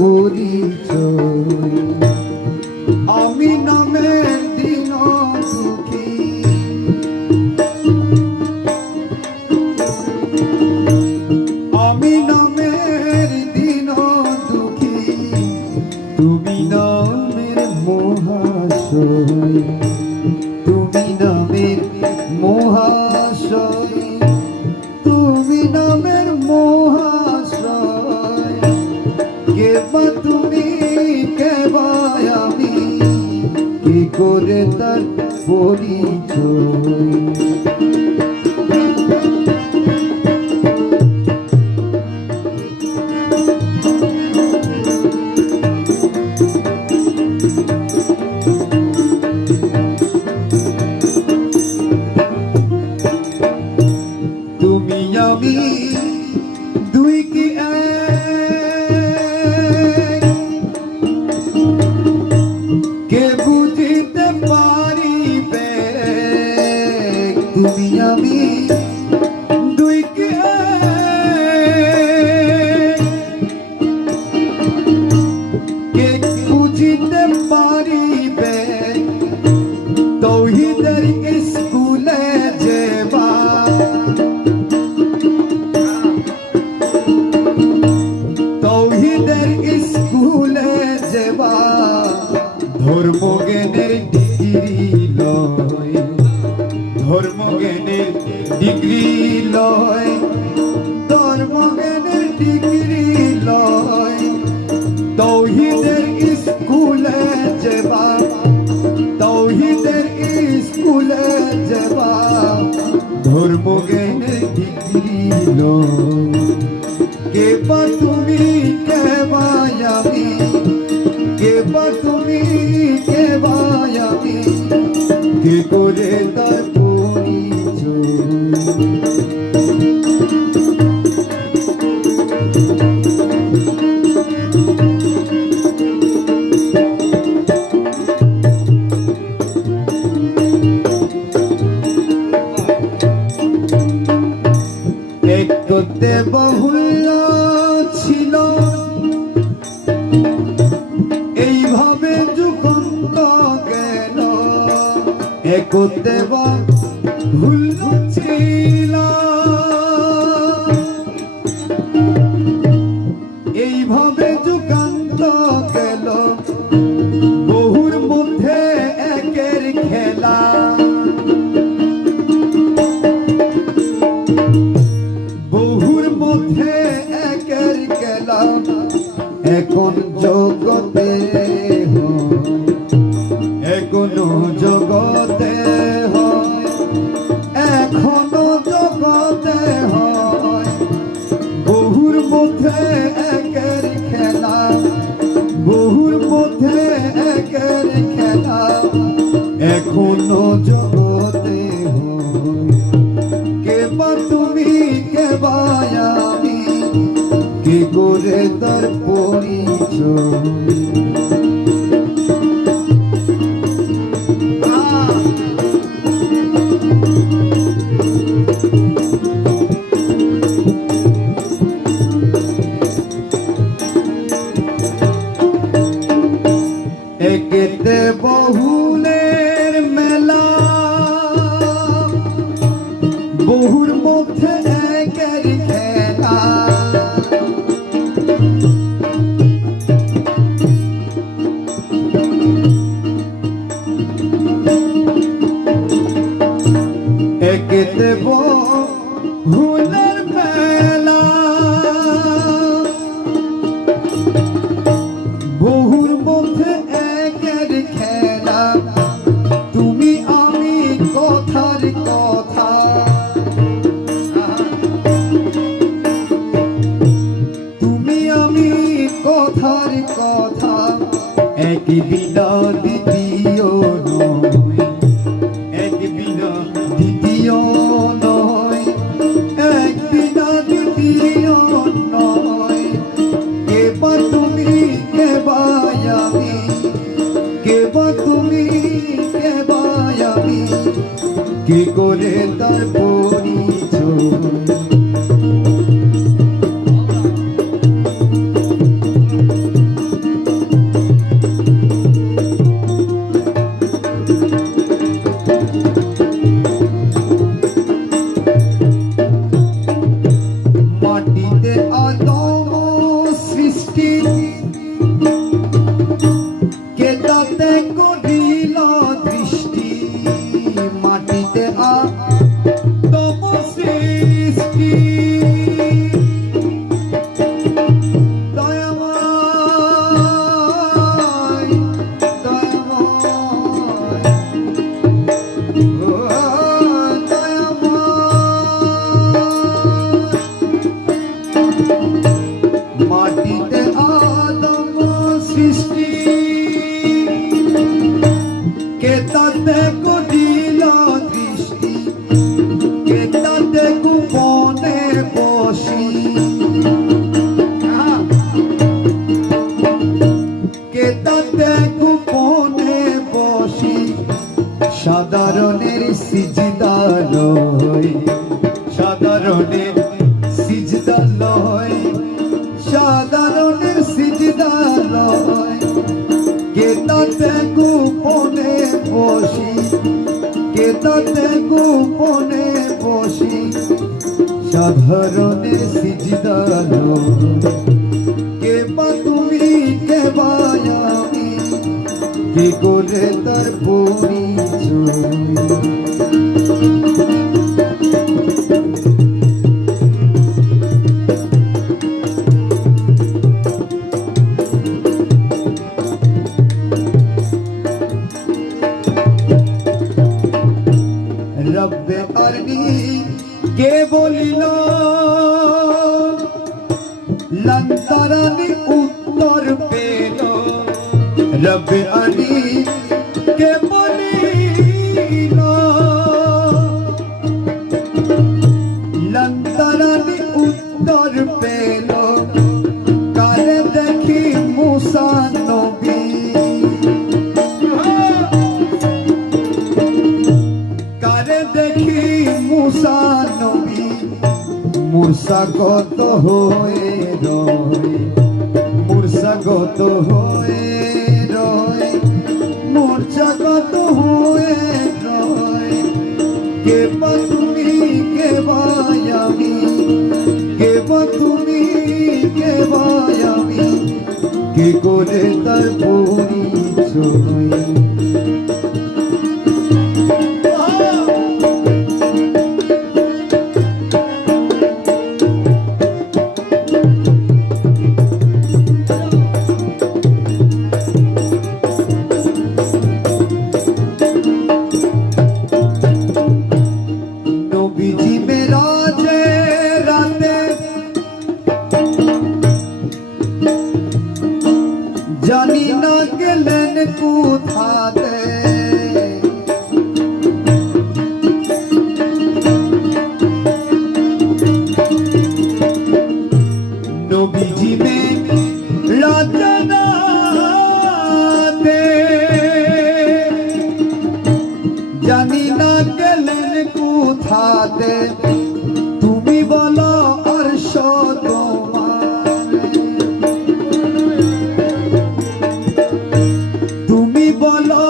পরিচয়। আমি নামের দিন দুঃখী, আমি নামের দিন দুঃখী, তুমি নামের মহাশয়, তুমি নামের মহাশয়, তুমি নামের মহাশয়। কেবা তুমি কেবা আমি, কি করে তার পরিচয়। তুমি আমি দুই কি এক, কে বুঝিতে পারিবে। তুমি আমি দুই কি এক, কে বুঝিতে পারিবে। তৌহিদের স্কুলে যেবা, তৌহিদের স্কুলে যেবা, ধর্মজ্ঞানের ডিগ্রি লয়, ধর্মজ্ঞানের ডিগ্রি লয়, ধর্মজ্ঞানের ডিগ্রি লয়। তৌহিদের স্কুলে যেবা, তৌহিদের স্কুলে যেবা, ধর্মজ্ঞানের ডিগ্রি লয়। কেবা তুমি কেবা আমি, কেবা তুমি কেবা আমি, কে করে তার পরিচয়। এক করতে বহুল্য ছিল, এইভাবে যুগান্ত গেল। এক করতে বহুল্য ছিল, এইভাবে যুগান্ত গেল। বহুর মধ্যে একের খেলা, বহুর মধ্যে একের খেলা। এখন জগতে এখনো জগতে হয়, এখনো জগতে হয়। বহুর মধ্যে একের খেলা, বহুর মধ্যে একের খেলা। এখনো জগতে হয়। কেবা তুমি কেবা আমি, কি করে তার পরিচয়। একেতে বহুলের মেলা, বহুর মধ্যে একের খেলা। একেতে বহুলের মেলা, বহুর মধ্যে একের খেলা। তুমি আমি কথার কথা, তুমি আমি কথার কথা। এক বিনা দ্বিতীয় নয়, এক বিনা দ্বিতীয় নয়, এক বিনা দ্বিতীয় নয়। কেবা তুমি কেবা আমি, কেবা তুমি কেবা আমি, কি করে তার পরিচয়। সিজদা লয়, সাধারণের সিজদা লয়, সাধারণের সিজদা লয়। কে তাতে গোপনে বসি, কে তাতে গোপনে বসি, সাধারণের সিজদা লয়। কে বা তুমি, কে বা আমি, কি করে তার পরিচয়? রব্বে আরনি কে বলিল, লন্তারানি উত্তর পেল। রব্বে আরনি কে বলিল, লন্তারানি উত্তর পেল। কারে দেখি মুসা নবী, দেখি মুসা নবী, মূর্ছাগত হয়ে রয়, মূর্ছাগত হয়ে রয়, মূর্ছাগত হয়ে রয়। কে বা তুমি, কে বা আমি, কে বা তুমি, কে বা আমি, কি করে তার পরিচয়? নবীজি মেরাজে রাতে জানি না গেলেন কোথাতে। নবীজি মেরাজে রাতে জানি না গেলেন কোথাতে। তুমি বলো আরশ তোমার, তুমি বলো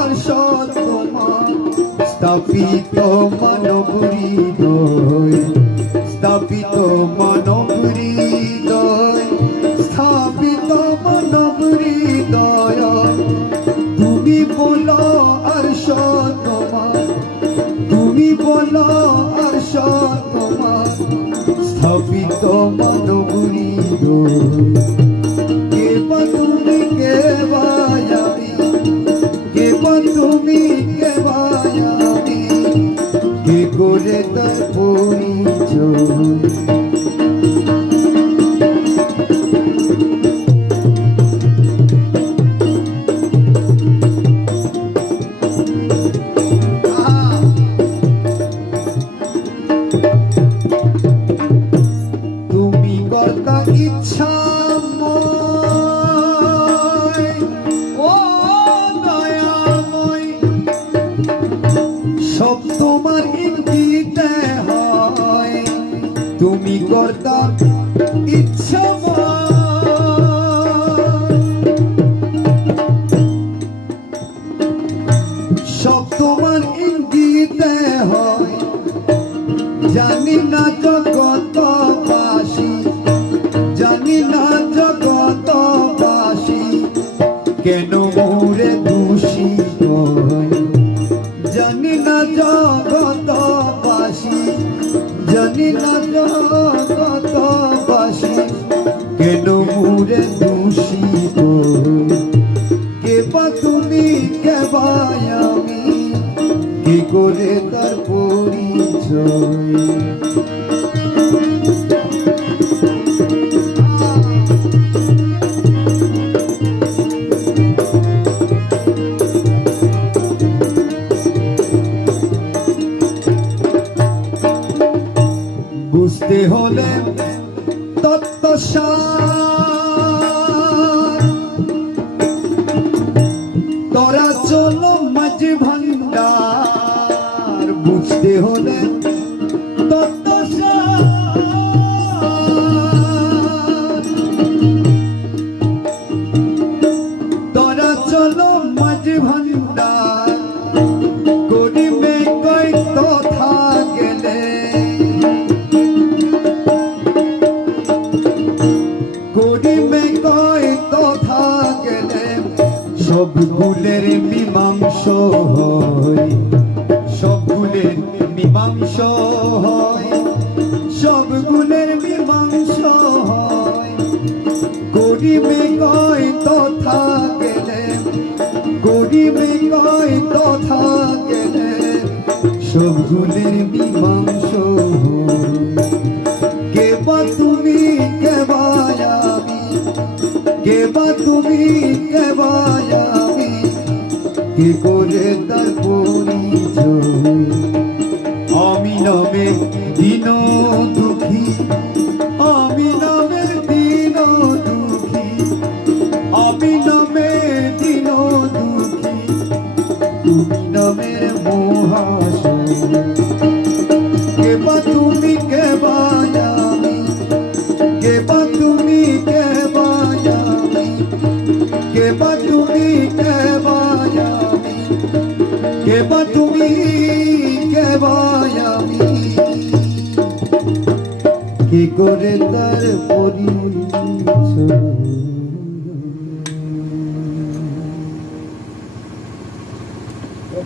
আরশ তোমার। স্থাপিত মানব হৃদয়, স্থাপিত মানব হৃদয়, স্থাপিত মানব হৃদয়। তুমি বলো আরশ তোমার, তুমি বলো আরশ তোমার। স্থাপিত মানব হৃদয়। কে বা তুমি, কে বা আমি, কে বা তুমি, কে বা আমি, কি করে তার পরিচয়? তুমি কর্তা ইচ্ছাময়, ও দয়াময়, সব তোমার ইঙ্গিতে হয়। তুমি কর্তা ইচ্ছাময়, সব তোমার ইঙ্গিতে হয়। জানি না জগৎবাসী, জানি না জগৎবাসী, কেন মোরে দূষিত হয়। জানি না জগৎবাসী, জানি না জগৎবাসী, কেন মোরে দূষিত হয়। কে বা তুমি, কে বা আমি, কি করে তার পরিচয়? বুঝতে হলে তত্ত্বসার, তোরা চলো মাঝ ভান্ডার। কয় তথা গেলে গরিবে কয় তথা গেলে সব ভুলের মীমাংস কে বা তুমি কে বা আমি কে বা তুমি কে বা আমি কি করে তার পরিচয় আমি নামে দিন দুঃখী আমি নামে দিন দুঃখী আমি নামে দিন দুঃখী তুমি নামের মহাশয় কে বা তুমি কে বা আমি কে বা তুমি কে বা আমি কে বা তুমি কে বা আমি কে বা তুমি কে বা আমি কি করে তার পরিচয়